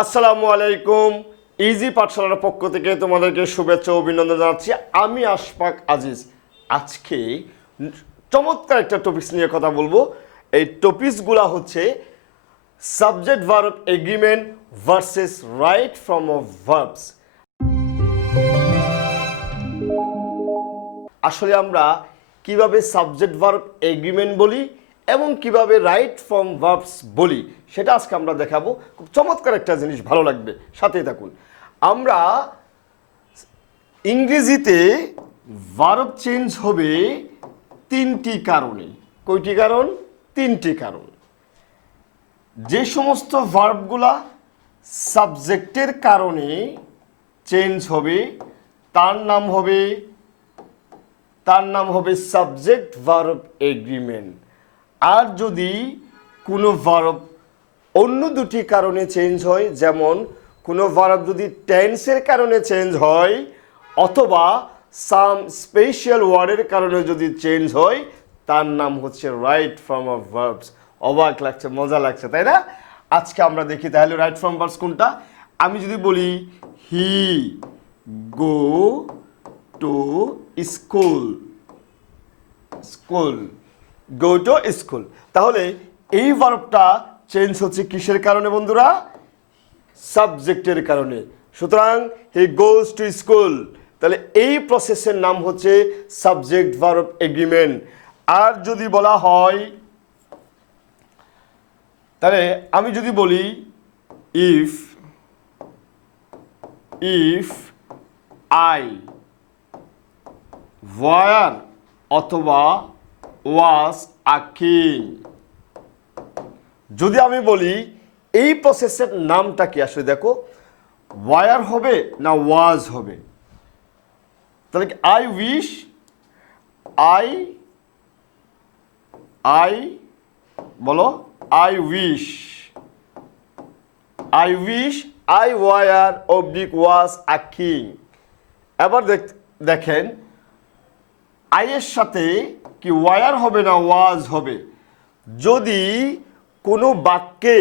আসসালামু আলাইকুম। ইজি পাঠশালার পক্ষ থেকে তোমাদেরকে শুভেচ্ছা ও অভিনন্দন জানাচ্ছি। আমি আশফাক আজিজ। আজকে চমৎকার একটা টপিকস নিয়ে কথা বলবো। এই টপিকসগুলো হচ্ছে subject verb agreement versus right form of verbs. আসলে আমরা কিভাবে সাবজেক্ট ভার্ব এগ্রিমেন্ট বলি এবং কিভাবে রাইট ফর্ম ভার্বস বলি সেটা আজকে আমরা দেখাবো। খুব চমৎকার একটা জিনিস, ভালো লাগবে, সাথেই থাকুন। আমরা ইংরেজিতে ভার্ব চেঞ্জ হবে তিনটি কারণে। কয়টি কারণ? তিনটি কারণ। যে সমস্ত ভার্বগুলা সাবজেক্টের কারণে চেঞ্জ হবে তার নাম হবে সাবজেক্ট ভার্ব এগ্রিমেন্ট। আর যদি কোনো ভার্ব অন্য দুটি কারণে চেঞ্জ হয়, যেমন কোনো ভার্ব যদি টেন্সের কারণে চেঞ্জ হয় অথবা সাম স্পেশাল ওয়ার্ডের কারণে যদি চেঞ্জ হয়, তার নাম হচ্ছে রাইট ফর্ম অফ ভার্বস। অবাক লাগছে, মজা লাগছে, তাই না? আজকে আমরা দেখি তাহলে রাইট ফর্ম ভার্বস কোনটা। আমি যদি বলি he go to school, go to school, তাহলে এই ভার্বটা চেঞ্জ হচ্ছে কিসের কারণে বন্ধুরা? সাবজেক্টের কারণে। সুতরাং হি গোজ টু স্কুল, তাহলে এই প্রসেসের নাম হচ্ছে সাবজেক্ট ভার্ব এগ্রিমেন্ট। আর যদি বলা হয়, তাহলে আমি যদি বলি ইফ আই ওয়ার অথবা ওয়াজ আ কিং, যদি আমি বলি এই প্রসেসের নামটা কি? আসলে দেখো, ওয়ার হবে না ওয়াজ হবে? তাহলে কি আই উইশ, আই বলো I wish I were oblique was a king. এবার দেখেন আইয়ের সাথে কি ওয়ার হবে না ওয়াজ হবে? যদি কোনো বাক্যে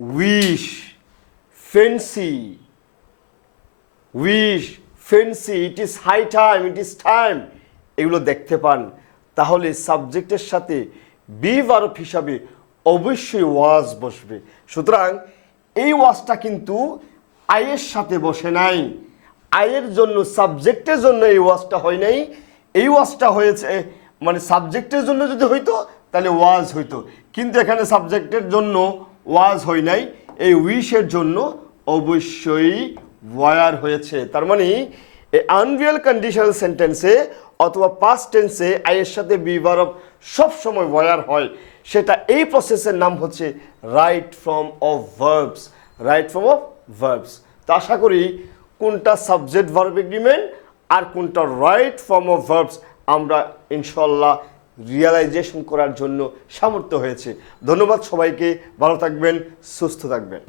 wish, fancy, it is high time, it is time, এগুলো দেখতে পান, তাহলে সাবজেক্টের সাথে বি ভার্ব হিসাবে অবশ্যই ওয়াজ বসবে। সুতরাং এই ওয়াজটা কিন্তু আয়ের সাথে বসে নাই। আয়ের জন্য, সাবজেক্টের জন্য এই ওয়াজটা হয় নাই। এই ওয়াজটা হয়েছে মানে সাবজেক্টের জন্য যদি হইতো তাহলে ওয়াজ হইতো, কিন্তু এখানে সাবজেক্টের জন্য ওয়াজ হয় নাই, এই উইশের জন্য অবশ্যই ওয়ার হয়েছে। তার মানে এই আনরিয়াল কন্ডিশনাল সেন্টেন্সে অথবা পাস্ট টেন্সে আয়ের সাথে বি ভার্ব সবসময় ওয়ার হয়। সেটা এই প্রসেসের নাম হচ্ছে রাইট ফর্ম অফ ভার্বস। তো আশা করি কোনটা সাবজেক্ট ভার্ব এগ্রিমেন্ট আর কোনটা রাইট ফর্ম অফ ভার্বস আমরা ইনশাল্লাহ রিয়েলাইজেশন করার জন্য সামর্থ্য হয়েছে। ধন্যবাদ সবাইকে, ভালো থাকবেন, সুস্থ থাকবেন।